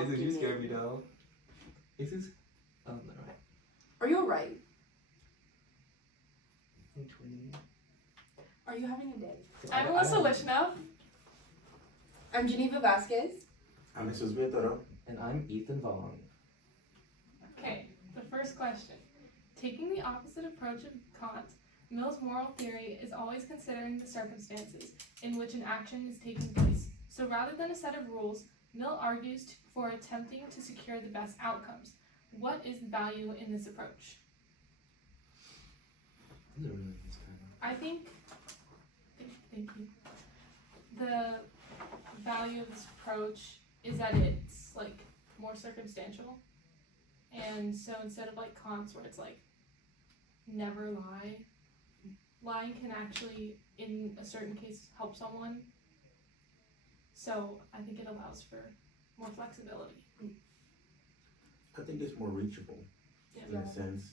Isaac, you scared me now. Isaac? Oh, no. Are you alright? I'm twinning. Are you having a day? I'm Melissa Wishnov. I'm Geneva Vasquez. I'm Jesus Vietoro. And I'm Ethan Vaughn. Okay, the first question. Taking the opposite approach of Kant, Mill's moral theory is always considering the circumstances in which an action is taking place. So rather than a set of rules, Mill argues for attempting to secure the best outcomes. What is the value in this approach? These are really nice kind I think, thank you. The value of this approach is that it's like more circumstantial. And so instead of like Kant's where it's like never lie, lying can actually in a certain case help someone. So I think it allows for more flexibility. I think it's more reachable in Yeah. a sense.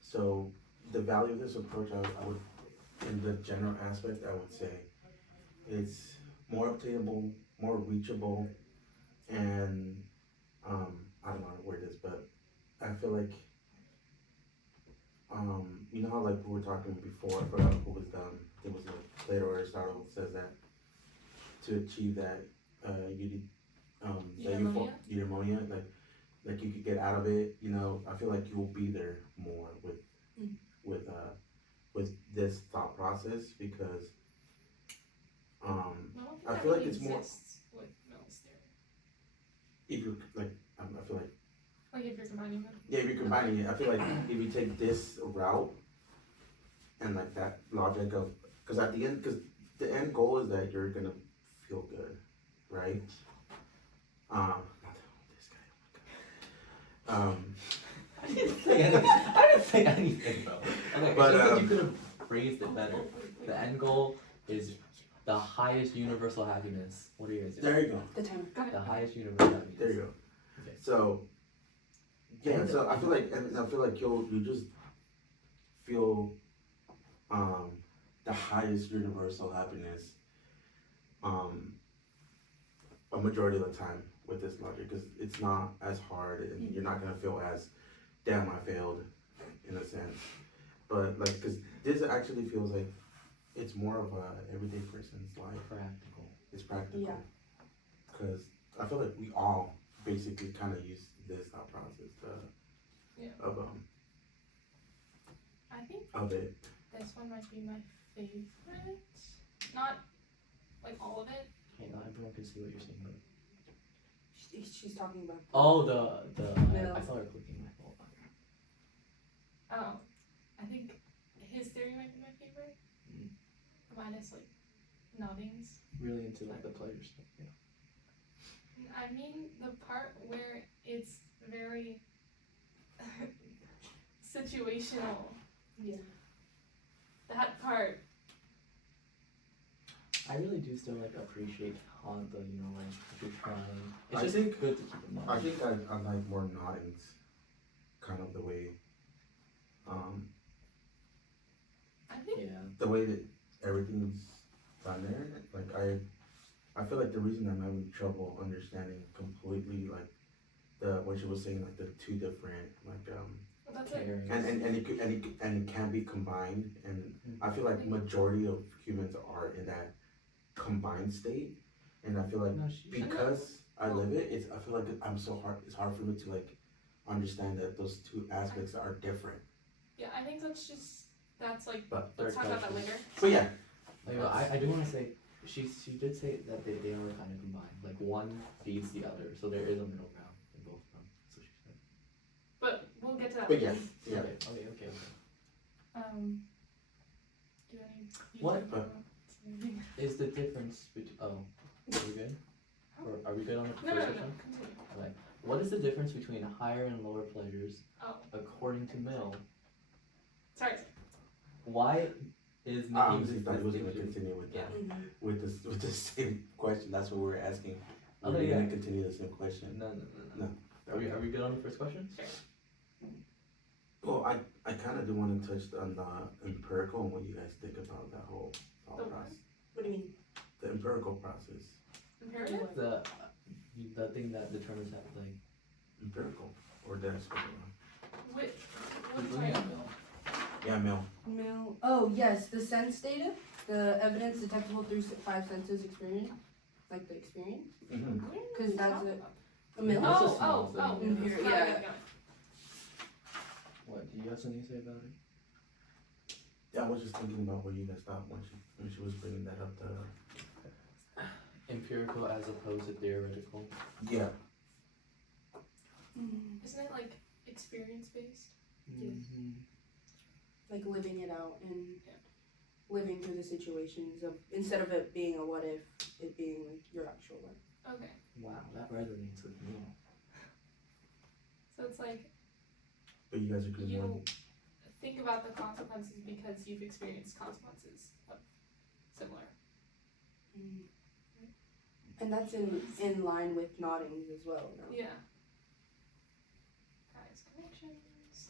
So the value of this approach, I would, in the general aspect, I would say it's more obtainable, more reachable, and I don't know how to word this, but I feel like you know how like we were talking before, I forgot who was it was Plato or Aristotle says that to achieve that eudaimonia, like you could get out of it, you know, I feel like you'll be there more with this thought process because I feel like it's more with Mill's theory. if you like I feel like Like if you're combining them. yeah, if you're combining it, I feel like if you take this route and like that logic of, because at the end, because the end goal is that you're gonna feel good, right? Not this guy. Oh I didn't say anything though. Okay, But, but you could have phrased it better. The end goal is the highest universal happiness. What are you guys my doing? God. There you go. The timer. Got it. The highest universal happiness. There you go. Okay. So yeah, so I feel like you just feel the highest universal happiness a majority of the time with this logic because it's not as hard and you're not gonna feel as damn I failed in a sense, but like because this actually feels like it's more of a everyday person's life. Practical. It's practical. Yeah. Because I feel like we all basically kind of use this thought process Yeah. of I think of it. this one might be my favorite. Not like all of it. Okay, not everyone can see what you're saying. But... She's talking about. Oh, Mill. I saw her clicking my phone. Oh, I think his theory might be my favorite. Mm. Minus like noddings. Really into like the pleasure stuff. Yeah. I mean the part where it's very situational. Yeah. That part. I really do still like appreciate how the like if you're trying. It's I just think- good to keep in mind. I think I like more noddings, kind of the way, I think Yeah. the way that everything's done there. Like I feel like the reason I'm having trouble understanding completely like what she was saying, like the two different that's it. Caring. and it can be combined, and I feel like majority of humans are in that combined state, and I feel like No, because I live it, I feel like it's hard for me to like understand that those two aspects are different. Yeah, I think that's like But let's talk about that later. but yeah, Like, I do want to say she did say that they are kind of combined. Like one feeds the other, so there is a middle ground in both of them. That's what she said. But we'll get to that but later. yeah. Okay. Do any What? anything? Is the difference between? Oh, are we good? Or are we good on the No, first no, question? continue. Okay. What is the difference between higher and lower pleasures Oh, according to Mill? sorry. Why is I making honestly this thought he was gonna distinction? continue with that Yeah. with the same question. That's what we were asking. We're Okay, gonna yeah. continue the same question. No. No. Are we good on the first question? Sure. Well, I kind of do want to touch on the empirical and what you guys think about that whole thought The process. What do you mean? The empirical process. Imperative? The you the thing that determines that, like, Empirical or that's What are you talking about? yeah, male. Mill. Oh yes, the sense data, the evidence detectable through five senses experience, like the experience. Mm-hmm. Because that's Talking a- about? A mill. That's a Oh, small oh, oh. thing, yeah. Got it, Yeah. got it, got it. what, do you have something to say about it? Yeah, I was just thinking about what you guys thought when she was bringing that up. Empirical as opposed to theoretical. Yeah. Isn't it like experience based? Mm-hmm. Like living it out and Yeah. living through the situations of instead of it being a what if, it being like your actual life. Okay. Wow, that resonates with me. So it's like But you guys agree you on think about the consequences because you've experienced consequences of similar. And that's in line with noddings as well. No? Yeah. Guys, connections.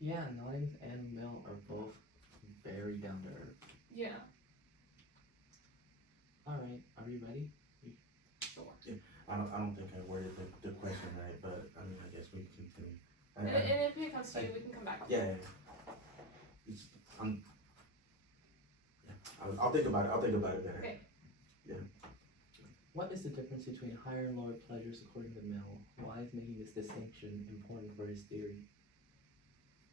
Yeah, Nines and Mill are both very down to earth. Yeah. Alright, are we ready? Sure. I don't think I worded the question right, but I mean I guess we can continue. And if it comes to you, we can come back to it. Yeah. It's, I'll think about it. I'll think about it better. Okay. What is the difference between higher and lower pleasures according to Mill? Why is making this distinction important for his theory?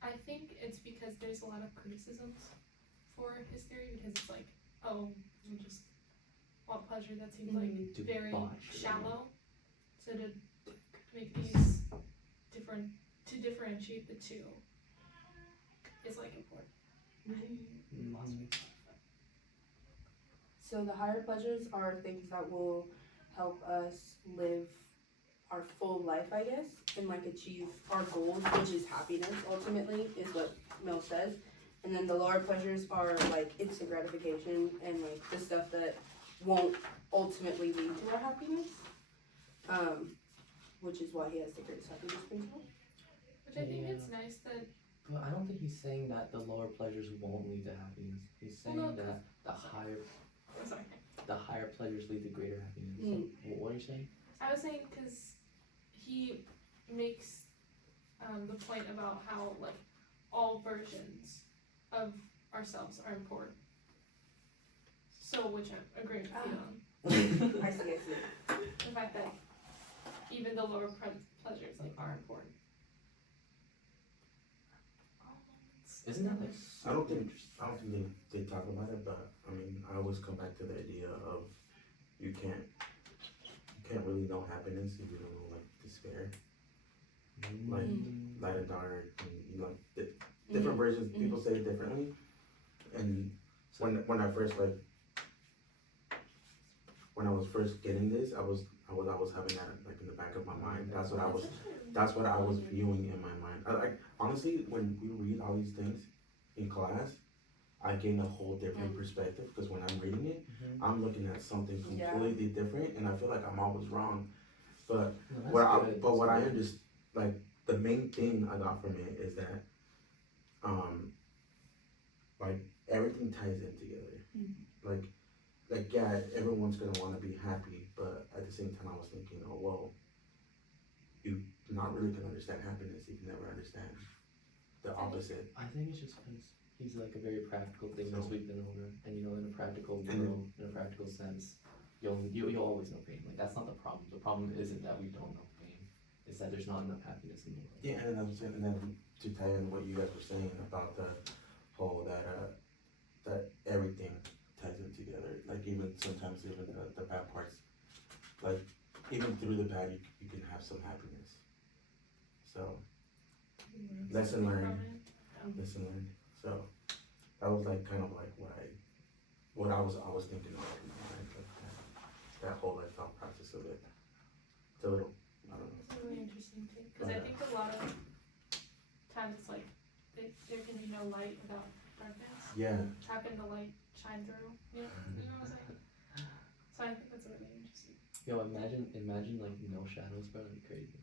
I think it's because there's a lot of criticisms for his theory because it's like, oh, you just want pleasure that seems like very Debauchery. shallow. So to make these different, to differentiate the two is like important. Mm-hmm. So the higher pleasures are things that will help us live our full life, I guess, and like achieve our goals, which is happiness ultimately, is what Mill says. And then the lower pleasures are like instant gratification and like the stuff that won't ultimately lead to our happiness. Which is why he has the greatest happiness principle. Which I think Yeah. it's nice that But I don't think he's saying that the lower pleasures won't lead to happiness. He's saying Well, no, that I'm sorry. the higher pleasures lead to greater happiness. So, what are you saying? I was saying because he makes the point about how like all versions of ourselves are important. So which I'm agreeing with you on. I see. The fact that even the lower pleasures like are important. Isn't that like I don't super think they talk about it, but I mean I always come back to the idea of you can't really know happiness if you don't know like despair, like light and dark, and you know different versions. People say it differently, and when I first when I was first getting this, I was having that like in the back of my mind. That's what I was viewing in my mind. Like honestly, when we read all these things in class, I gain a whole different perspective because when I'm reading it, I'm looking at something completely different, and I feel like I'm always wrong. But what I understand, like the main thing I got from it is that, like everything ties in together. Like yeah, everyone's gonna want to be happy, but at the same time, I was thinking, oh well, you not really gonna understand happiness if you never understand the opposite. I think it's just because he's like a very practical thing So- that's sweeping over, and you know, in a practical And then- world, in a practical sense, you'll always know pain. Like that's not the problem. The problem isn't that we don't know pain; it's that there's not enough happiness in the world. Yeah, and then to tie in what you guys were saying about the whole that everything ties in together. Like even sometimes even the bad parts, like even through the bad, you can have some happiness. So lesson learned. So that was like kind of like what I was thinking about in my mind, like that whole like thought process of it. It's a little, I don't know. It's really interesting too, because I think a lot of times it's like there can be no light without darkness. Yeah. How can the light shine through? You know what I'm saying? So I think that's really interesting. Yo, imagine like no shadows, bro. That'd be crazy.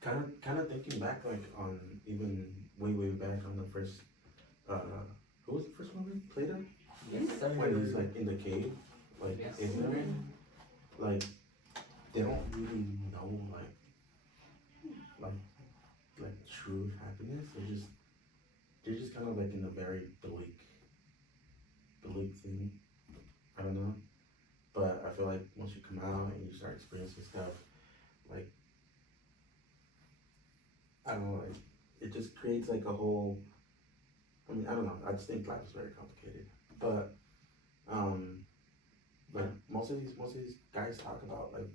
Kind of thinking back like on even way back on the first, who was the first one? Plato? Yes, sir. When he's like in the cave, like Yes. ignorant, like they don't really know like true happiness. They're just kind of like in a very bleak thing. I don't know, but I feel like once you come out and you start experiencing stuff, like I don't know, like it just creates like a whole. I mean, I don't know. I just think life is very complicated, but like most of these guys talk about like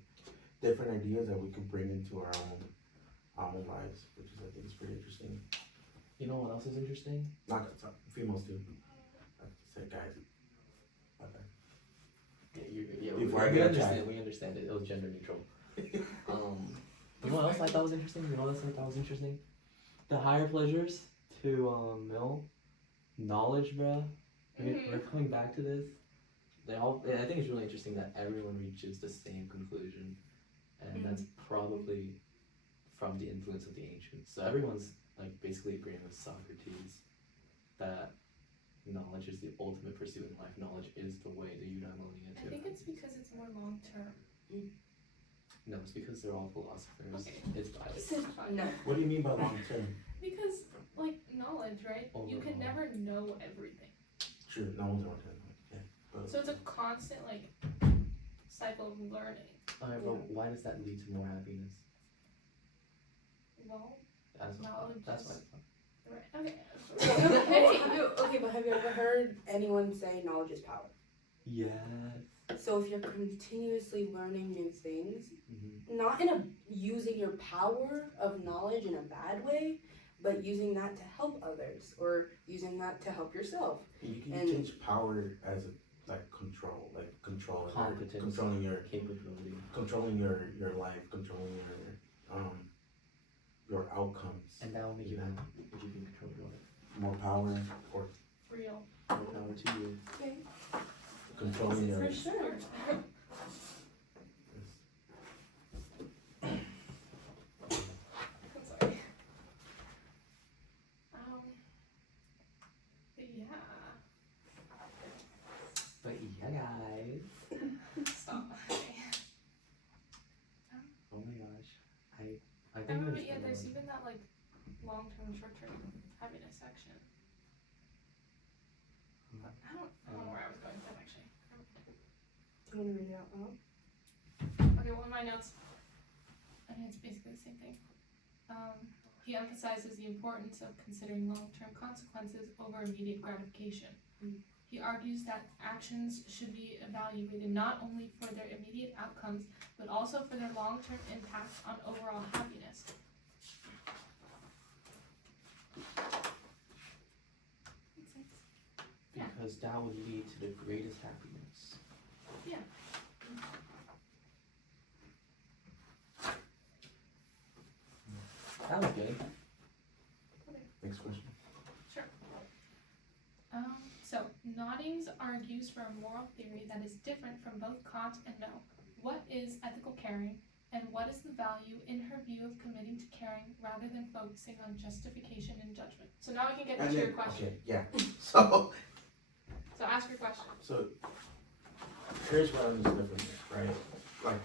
different ideas that we could bring into our own lives, which is I think is pretty interesting. You know what else is interesting? Not females too. I said guys. Okay. Before I we get understand. attacked. We understand it. It was gender neutral. You know what else I thought was interesting? You know what else I thought was interesting? The higher pleasures to Mill, knowledge, bruh. We're coming back to this. I think it's really interesting that everyone reaches the same conclusion, and that's probably from the influence of the ancients. So everyone's like basically agreeing with Socrates that knowledge is the ultimate pursuit in life. Knowledge is the way, the eudaimonia I to think it's because it's more long term. No, it's because they're all philosophers. Okay. It's biased. No. What do you mean by long term? Because, like, knowledge, right? You can Overall. never know everything. True, no one's long term. Yeah, but So it's a constant, like, cycle of learning. Alright, but why does that lead to more happiness? Well, That's knowledge that's is- why. right. Okay, but have you ever heard anyone say knowledge is power? Yes. So if you're continuously learning new things, Mm-hmm. not in a using your power of knowledge in a bad way, but using that to help others or using that to help yourself. you can And- change power as a control, like controlling Competence. controlling your Capability. your life, controlling your outcomes. And that will make you happy if you can control your life. More power or Real. More power to you. Okay. controlling your. For sure. I'm sorry. But yeah. But yeah, guys. Stop. Oh my gosh. I I think remember, there's yeah, there's another even that, like, long-term, short-term happiness section. But I don't know where I was going with that, actually. Do you want to read it out loud? Okay, well, in my notes, I mean, it's basically the same thing. He emphasizes the importance of considering long-term consequences over immediate gratification. He argues that actions should be evaluated not only for their immediate outcomes, but also for their long-term impact on overall happiness. Makes sense. Yeah. because that would lead to the greatest happiness. Yeah. That was good. Next question. So, Noddings argues for a moral theory that is different from both Kant and Mill. What is ethical caring, and what is the value in her view of committing to caring rather than focusing on justification and judgment? So now we can get into your question. Okay, yeah. So Ask your question. here's what I understood from this, right? Like,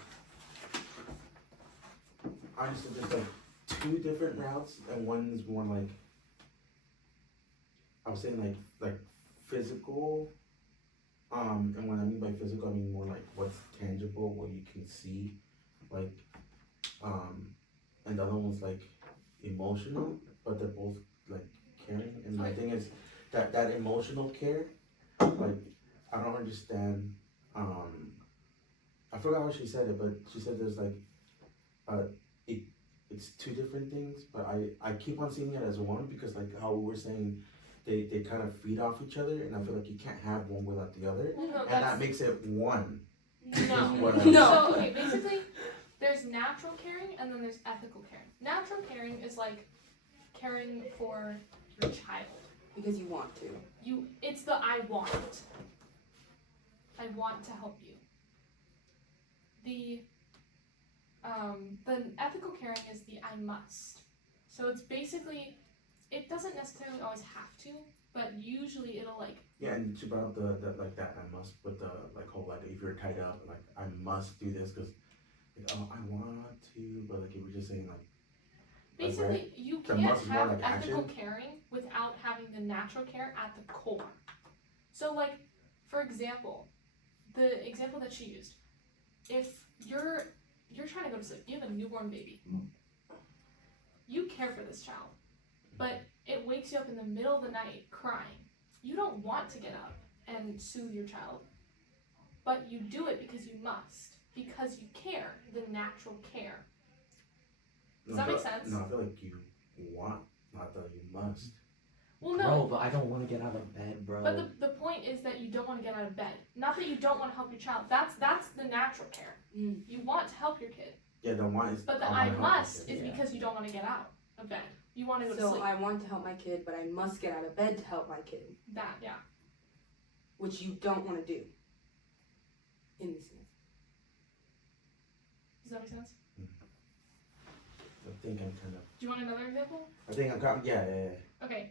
I understood there's like two different routes, and one's more like, I was saying like physical, and what I mean by physical, I mean more like what's tangible, what you can see, like, and the other one's like emotional, but they're both like caring. And my thing is that emotional care, like, I don't understand. I forgot how she said it, but she said there's like, it's two different things, but I keep on seeing it as one because like how we were saying, they kind of feed off each other, and I feel like you can't have one without the other, No, and that makes it one. No. What I- No. So, okay, basically, there's natural caring and then there's ethical caring. Natural caring is like caring for your child. Because you want to. It's the I want to help you. The ethical caring is the I must. So it's basically, it doesn't necessarily always have to but usually it'll like Yeah, and she brought up the like that I must with the like whole like if you're tied up like I must do this because like, oh I want to, but like if we're just saying like basically you the can't must is more have like ethical action. caring without having the natural care at the core. So like, for example, the example that she used, if you're trying to go to sleep, you have a newborn baby, you care for this child, but it wakes you up in the middle of the night crying. You don't want to get up and soothe your child, but you do it because you must, because you care, the natural care. Does that make sense? No, I feel like you want, not that you must. Well, Bro, no, but I don't want to get out of bed, bro. but the point is that you don't want to get out of bed. Not that you don't want to help your child. That's the natural care. Mm. You want to help your kid. Yeah, the want is. But the I I wanna help must you. is Yeah. because you don't want to get out of bed. You want to go to So sleep. I want to help my kid, but I must get out of bed to help my kid, That, yeah. which you don't want to do. In this sense. Does that make sense? I think I'm kind of. Do you want another example? I think I'm kind of. Yeah. Okay.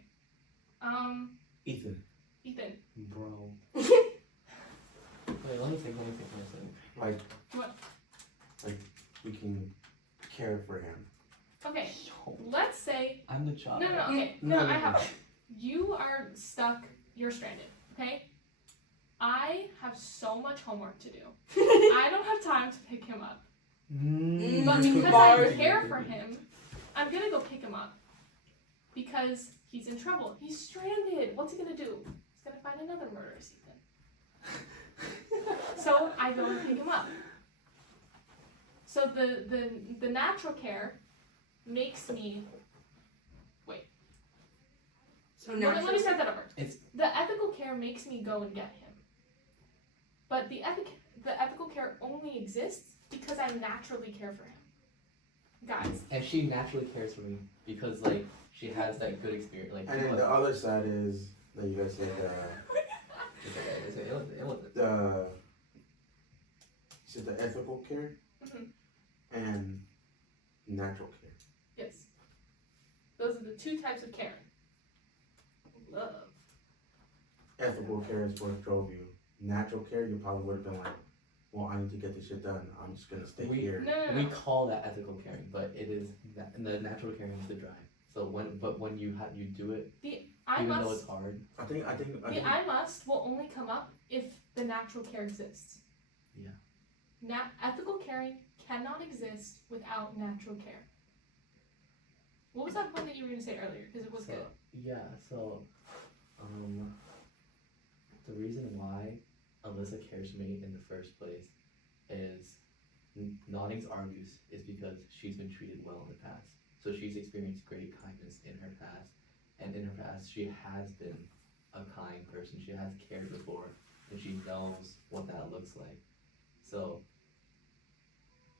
Ethan, Ethan. Bro. Wait, let me think. like. What? Like we can care for him. Okay. Yo, Let's say. I'm the child. No, okay. No, I have it. You are stuck. You're stranded. Okay. I have so much homework to do. I don't have time to pick him up. But because I care for him, I'm gonna go pick him up. Because he's in trouble. He's stranded. What's he gonna do? He's gonna find another murderous Ethan. So I go and pick him up. So the natural care makes me So let me start that over. It's- The ethical care makes me go and get him. But the ethical care only exists because I naturally care for him. Guys. And she naturally cares for me because like she has that good experience. Like And then the other side is that you guys said the the ethical care Mhm. and natural care. Yes. Those are the two types of caring. Love. Ethical care is what drove you. Natural care, you probably would have been like, well, I need to get this shit done. I'm just gonna stay here. No. we call that ethical caring, but it is the natural caring is the drive. So when you do it, I even though must. it's hard. I think The I must will only come up if the natural care exists. Yeah. Ethical caring cannot exist without natural care. What was that point that you were going to say earlier? Because it was So, good. yeah, so the reason why Alyssa cares for me in the first place is Noddings argues is because she's been treated well in the past. So she's experienced great kindness in her past, and in her past she has been a kind person. She has cared before, and she knows what that looks like. So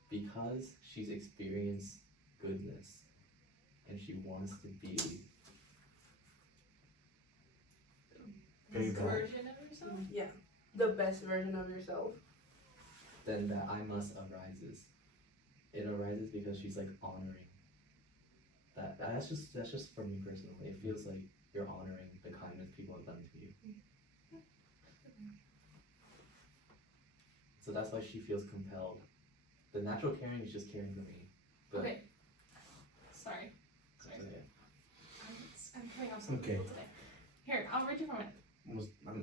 because she's experienced goodness and she wants to be Pay This back. version of yourself? Yeah. The best version of yourself. then that I must arises. It arises because she's like honoring that. That's just for me personally. It feels like you're honoring the kindness people have done to you. So that's why she feels compelled. The natural caring is just caring for me. But Okay. Sorry. okay. I'm coming off some Okay. people today. Here, I'll read you from it.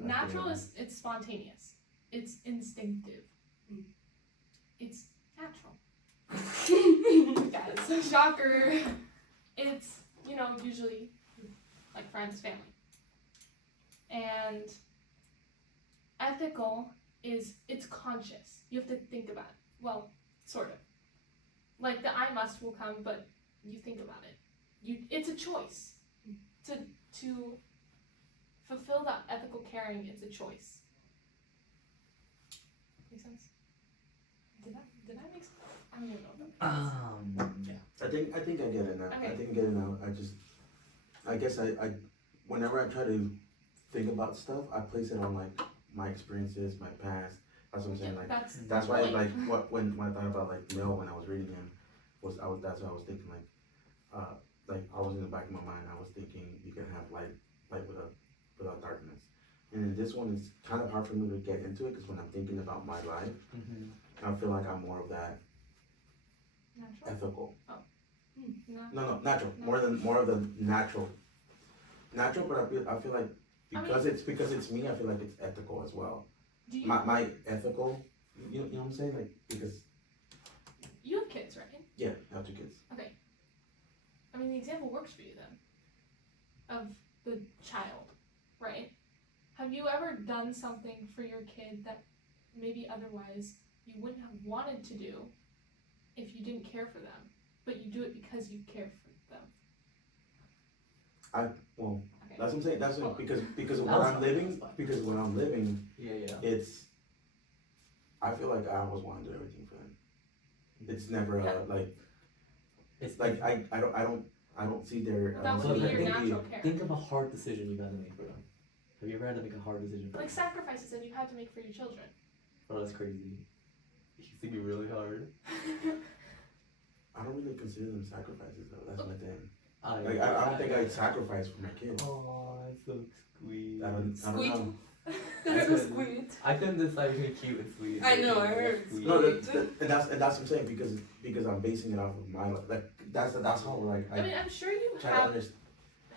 Natural is it's spontaneous. It's instinctive. It's natural. Guys, shocker. It's, usually like friends, family. And ethical is it's conscious. You have to think about it. Well, sort of. Like the I must will come, but you think about it. It's a choice. To fulfill that ethical caring, it's a choice. Make sense? Did I make sense? I don't even know. Yeah. I think I get it now. Okay. I think I get it now. I guess I whenever I try to think about stuff, I place it on like my experiences, my past. That's what I'm saying. Like that's why point. like when I thought about like Mill when I was reading him that's what I was thinking like I was in the back of my mind. I was thinking you can have light with a without darkness. And in this one, it's kind of hard for me to get into it because when I'm thinking about my life, I feel like I'm more of that Natural? ethical. No. No, natural. More of the natural. Natural, but I feel like because it's me, I feel like it's ethical as well. Do you, My ethical, you know what I'm saying? Like, because, you have kids, right? yeah, I have 2 kids. I mean, the example works for you then, of the child, right? Have you ever done something for your kid that maybe otherwise you wouldn't have wanted to do if you didn't care for them, but you do it because you care for them? Well, Okay. that's what I'm saying. That's what, because of That what was I'm fine, living, that was fine. because of what I'm living, Yeah. it's, I feel like I always want to do everything for them. It's never like, It's like I don't see their. That would So be then your natural care. Think of a hard decision you've had to make for them. Have you ever had to make a hard decision for Like them? sacrifices that you had to make for your children. Oh, that's crazy. He's thinking really hard. I don't really consider them sacrifices though. That's my thing. I don't think I'd sacrifice for my kids. Oh, that's so sweet. I don't Sweet. know. That's so sweet. I couldn't decide between cute and sweet. I know, I heard. Sweet. No, and that's what I'm saying because I'm basing it off of my life. Like that's how like I mean, I'm sure you try to have understand.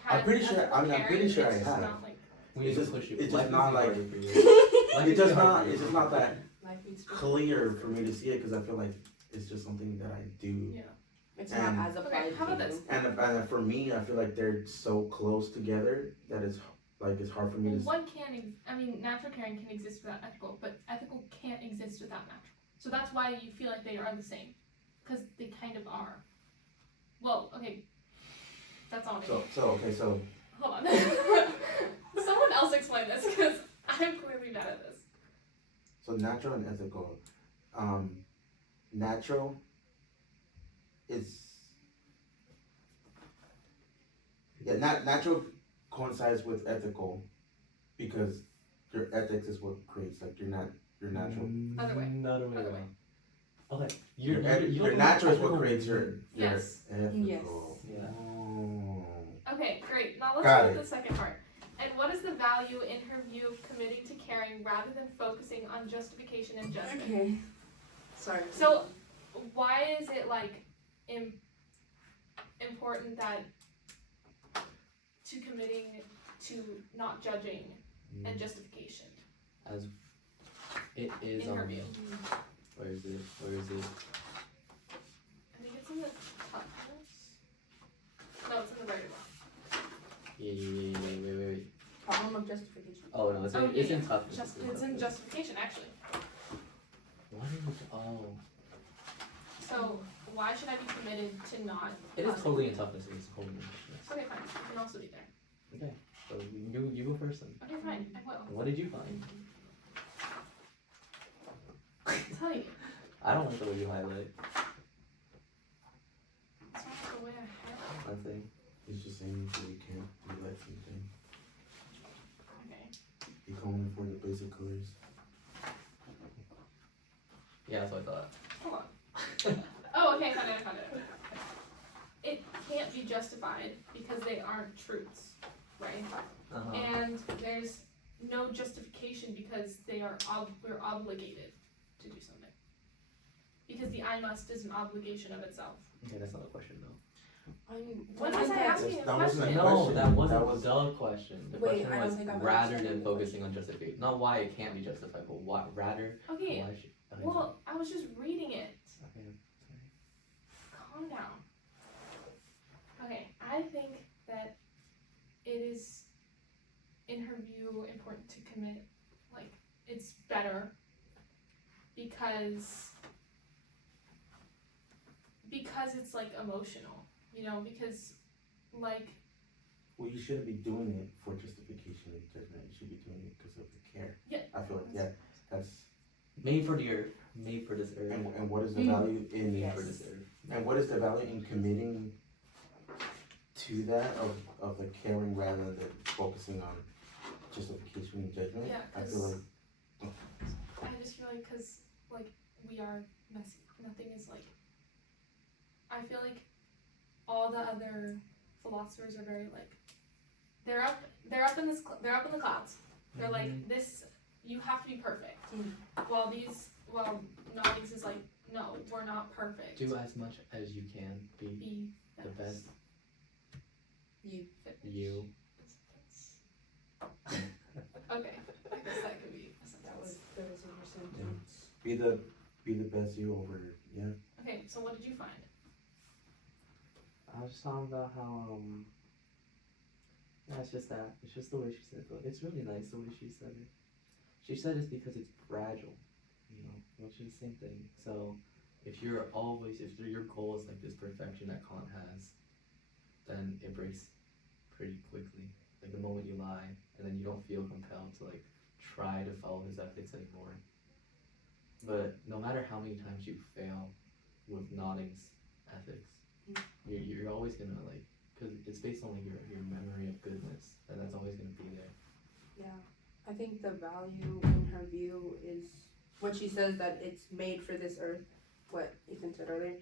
had I'm pretty sure- ethical I'm caring, pretty sure it's I just have. not like, We need It's to just- push you. it's just Life not is like- harder for you. Life It's is just harder not. for It's you. just not that Life needs to clear for me to see it because I feel like it's just something that I do. yeah. It's And- not as applied Okay, how about to this? you. And for me, I feel like they're so close together that it's hard for me Well, to. one I mean, natural caring can exist without ethical, but ethical can't exist without natural. So that's why you feel like they are the same, because they kind of are. Well, okay, that's all I need. So Hold on. Someone else explain this, because I'm clearly bad at this. So natural and ethical. Natural is natural coincides with ethical because your ethics is what creates like your natural. Other way. Other way. Other way. Okay. Your natural is what creates your Yes. ethical. Yeah. Oh. Okay, great. Now let's Got look it. at the second part. And what is the value in her view of committing to caring rather than focusing on justification and judgment? Okay. Sorry. So, why is it like important that to committing to not judging and justification As it is in her view? Where is it? I think it's in the top notes. No, it's in the right one. Yeah, wait. Problem of justification. Oh no, it's Oh, in, it's yeah, in toughness. It's in justification, actually. What is it? Oh. So, why should I be committed to not? It is totally in toughness. It's totally in toughness. Okay, fine. You can also be there. Okay. So you go first then. Okay, fine. I will. What did you find? I'll tell you. I don't like the way you highlight. It's not the way I have That thing. He's just saying that you can't relate something. it. Okay. You going for the basic colors. Yeah, that's what I thought. Hold on. Oh, okay, I found it. It can't be justified because they aren't truths, right? Uh-huh. And there's no justification because we're obligated to do something. Because the I must is an obligation of itself. Okay, that's not a question though. When was I asking a That wasn't question? a No, question. that wasn't That was- the question. The Wait, question I don't was think I'm rather understanding than the focusing on justification. Not why it can't be justified, but what rather. Okay, Why should, okay, well, I was just reading it. okay, Calm down. Okay, I think that it is, in her view, important to commit. Like, it's better because it's like emotional, you know, because like Well, you shouldn't be doing it for justification and judgment. You should be doing it because of the care. Yeah. I feel like that's Made for the earth. Made for this earth. and what is the value in Made Yes. for this earth. and what is the value in committing to that of the caring rather than focusing on justification and judgment? Yeah, I feel like I just feel like because like we are messy. Nothing is like. I feel like all the other philosophers are very like they're up in the clouds. They're Mhm. like, this, you have to be perfect. Mm. While Noddings is like, no, we're not perfect. Do as much as you can. Be Be the best You. you. Okay, I guess that could be a That was sentence. your sentence. Be the best you over. Yeah. Okay, so what did you find? I was just talking about how yeah, it's just that. It's just the way she said it. But it's really nice the way she said it. She said it's because it's fragile, you know, which is the same thing. So if your goal is like this perfection that Kant has, then it breaks pretty quickly. Like the moment you lie, and then you don't feel compelled to like try to follow his ethics anymore. But no matter how many times you fail with Nodding's ethics, you're always gonna like, because it's based on like your memory of goodness, and that's always gonna be there. Yeah, I think the value in her view is what she says, that it's made for this earth. What Ethan said earlier,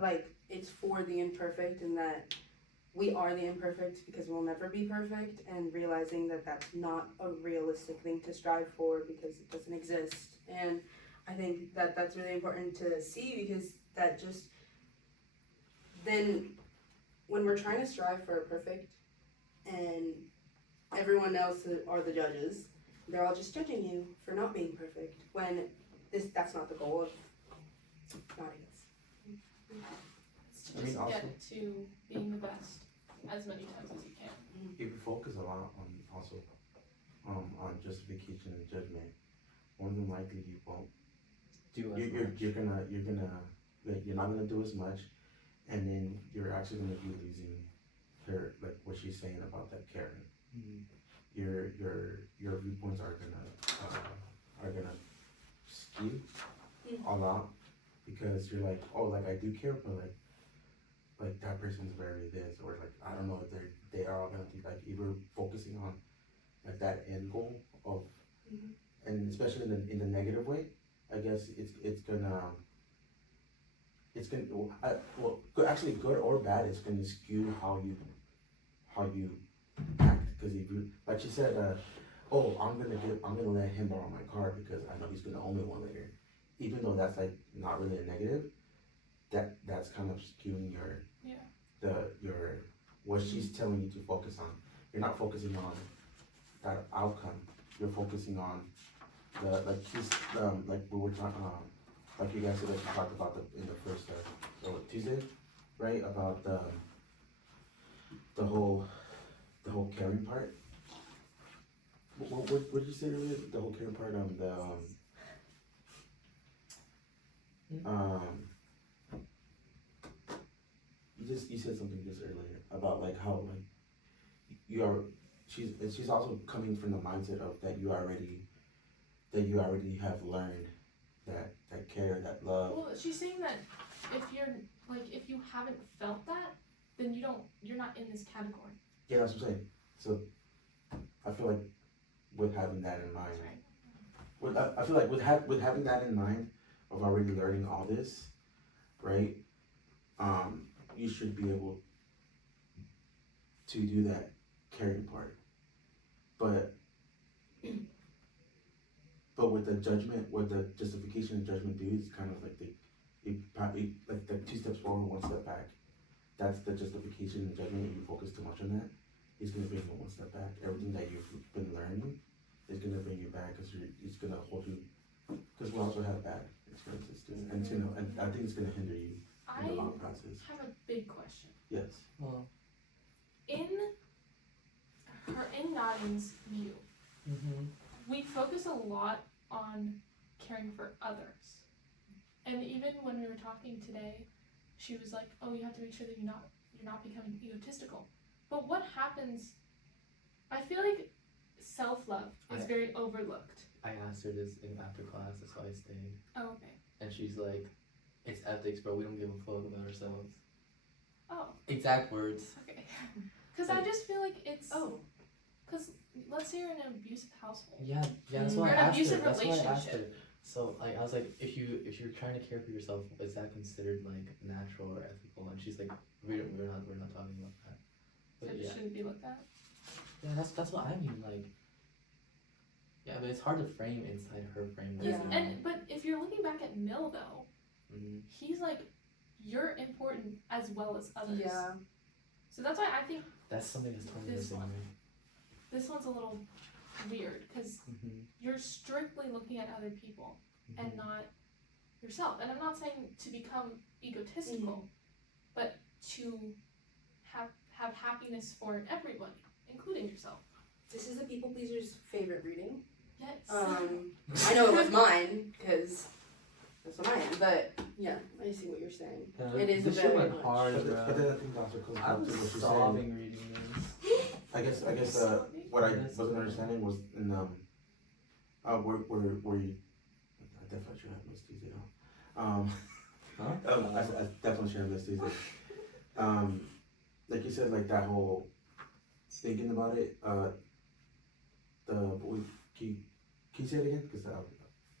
like it's for the imperfect, and that we are the imperfect because we'll never be perfect, and realizing that that's not a realistic thing to strive for because it doesn't exist. And I think that that's really important to see, because that just then when we're trying to strive for a perfect and everyone else are the judges, they're all just judging you for not being perfect, when that's not the goal of Noddings. It's to I mean, just also- get to being the best as many times as you can. If you focus a lot on also on justification and judgment, more than likely you won't. Do as You're much. you're not gonna do as much, and then you're actually gonna be losing her, like what she's saying about that caring. Mhm. Your viewpoints are gonna skew a lot, because you're like, oh, like I do care, but like that person's very this, or like I don't know if they are all gonna be like either focusing on like that end goal of, and especially in the negative way. I guess it's gonna well, actually good or bad, it's gonna skew how you act, because if you, like she said, oh, I'm gonna let him borrow my car because I know he's gonna owe me one later, even though that's like not really a negative, that's kind of skewing your what she's telling you to focus on. You're not focusing on that outcome, you're focusing on the, like he's like we were talking, like you guys said, like you talked about in the first Tuesday, right, about the whole caring part. What did you say earlier? The whole caring part on the you said something just earlier about like how like she's also coming from the mindset of that you already have learned that care, that love. Well, she's saying that if you haven't felt that, then you're not in this category. Yeah, that's what I'm saying. So I feel like with having that in mind, I feel like with having that in mind of already learning all this, right? You should be able to do that caring part, but with the judgment, what the justification and judgment do is kind of like like the 2 steps forward, 1 step back. That's the justification and judgment. If you focus too much on that, it's gonna bring you 1 step back. Everything that you've been learning is gonna bring you back, because it's gonna hold you. Because we also have bad experiences too, and I think it's gonna hinder you in the long process. I have a big question. Yes. Well. In Nodding's view, we focus a lot on caring for others. And even when we were talking today, she was like, oh, you have to make sure that you're not becoming egotistical. But what happens, I feel like self-love is very overlooked. I asked her this after class, that's why I stayed. Oh, okay. And she's like, it's ethics, bro, we don't give a fuck about ourselves. Oh. Exact words. Okay. Because I just feel like it's... Oh. Because let's say you're in an abusive household. Yeah, that's why Or I an asked her. abusive That's why I asked her. relationship. So like I was like, if you're trying to care for yourself, is that considered like natural or ethical? And she's like, we're not talking about that. So But it yeah. shouldn't be like that. Yeah, that's what I mean. Like, yeah, but it's hard to frame inside her framework. Yeah. But if you're looking back at Mill though, he's like, you're important as well as others. Yeah. So that's why I think That's something that's totally This missing. one. Right? this one's a little weird because you're strictly looking at other people and not yourself. And I'm not saying to become egotistical, but to have happiness for everybody, including yourself. This is a people pleaser's favorite reading. Yes. I know it was mine because that's what I am. But yeah, I see what you're saying. It is This a shit very went hard, But bro. then I think also comes I down was to what you're saying. sobbing reading this. I guess what I wasn't understanding was in where you I definitely should have missed Tuesday. I definitely should have missed Tuesday. Like you said, like that whole thinking about it. Can you say it again? Because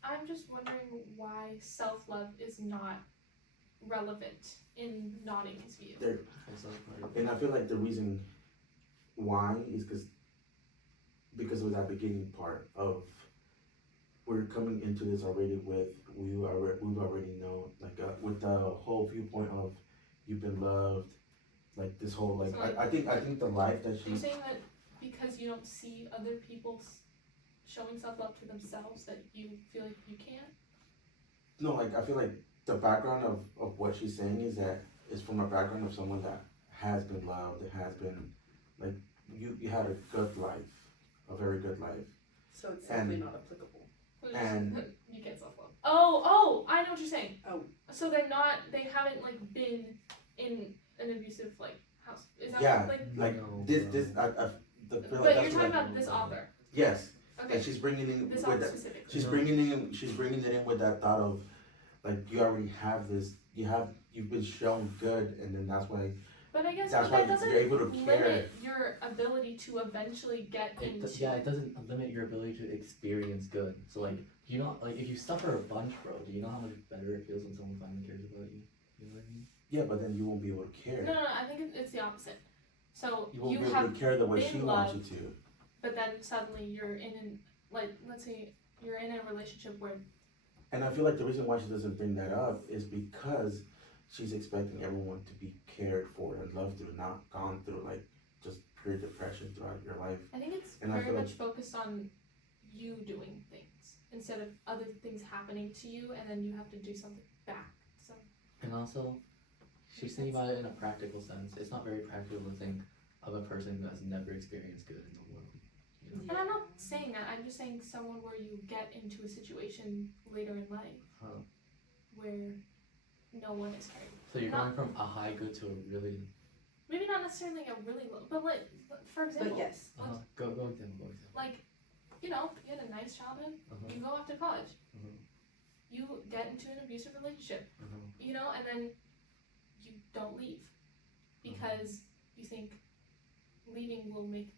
I'm just wondering why self-love is not relevant in Notting's view. and I feel like the reason why is because of that beginning part of we're coming into this already with we've already known like with the whole viewpoint of you've been loved, like this whole like, So, like I think the life that Are you she's saying that because you don't see other people showing self-love to themselves that you feel like you can't? no, like I feel like the background of what she's saying is from a background of someone that has been loved, that has been like you had a good life, a very good life. So it's simply not applicable. And you get self-love. Oh, I know what you're saying. Oh. So they haven't like been in an abusive like house. Is that yeah, like like this but you're talking about this author. Yes. Okay. And she's bringing in This with author that. specifically. She's bringing it in with that thought of, like you already have this. You've been shown good, and then that's why. But I guess That's that why doesn't you're able to care. limit your ability to eventually get into. It doesn't limit your ability to experience good. So like, you know, like if you suffer a bunch, bro, do you know how much better it feels when someone finally cares about you? You know what I mean? Yeah, but then you won't be able to care. No, I think it's the opposite. So You won't you be able have to care the way been she wants you to. but then suddenly you're in let's say you're in a relationship where And I feel like the reason why she doesn't bring that up is because she's expecting everyone to be cared for and loved through, not gone through like just pure depression throughout your life. I think it's And I very feel much focused on you doing things instead of other things happening to you and then you have to do something back. So And also, she's thinking about it in a practical sense. It's not very practical to think of a person who has never experienced good in the world. You know? and I'm not saying that, I'm just saying someone where you get into a situation later in life where no one is caring. So you're going from a high good to a really Maybe not necessarily a really low, but like for example, But yes. go example. like you know, you had a nice childhood, you go off to college, you get into an abusive relationship, you know, and then you don't leave because you think leaving will make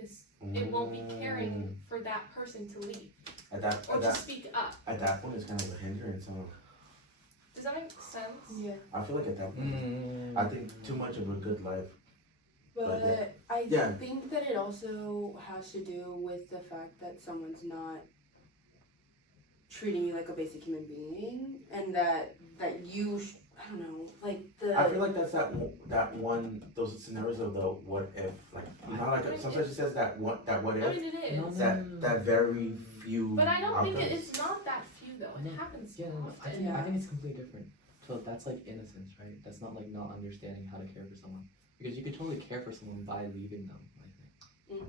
this, it won't be caring for that person to leave At that to speak up. at that point, it's kind of a hindrance. So Does that make sense? Yeah. I feel like at that point, I think too much of a good life. But yeah. I Yeah. think that it also has to do with the fact that someone's not treating you like a basic human being, and that you I don't know, like I feel like that's that one those scenarios of the what if, like you know, like sometimes she says that what I if mean, it is. that very few. But I don't think outcomes. it's not that few though. It happens often. I think it's completely different. So that's like innocence, right? That's not like not understanding how to care for someone. Because you can totally care for someone by leaving them, I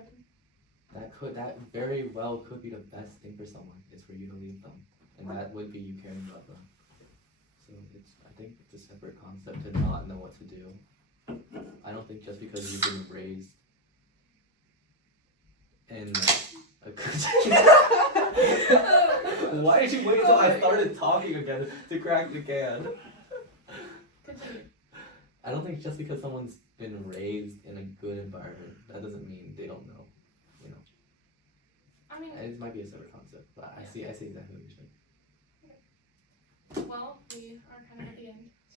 think. That very well could be the best thing for someone, is for you to leave them. And that would be you caring about them. So I think it's a separate concept to not know what to do. I don't think just because you've been raised in a Why did you wait until I started talking again to crack the can? Continue. I don't think just because someone's been raised in a good environment, that doesn't mean they don't know. You know. I mean, It might be a separate concept, but I see exactly what you're saying. well, we are kind of at the end.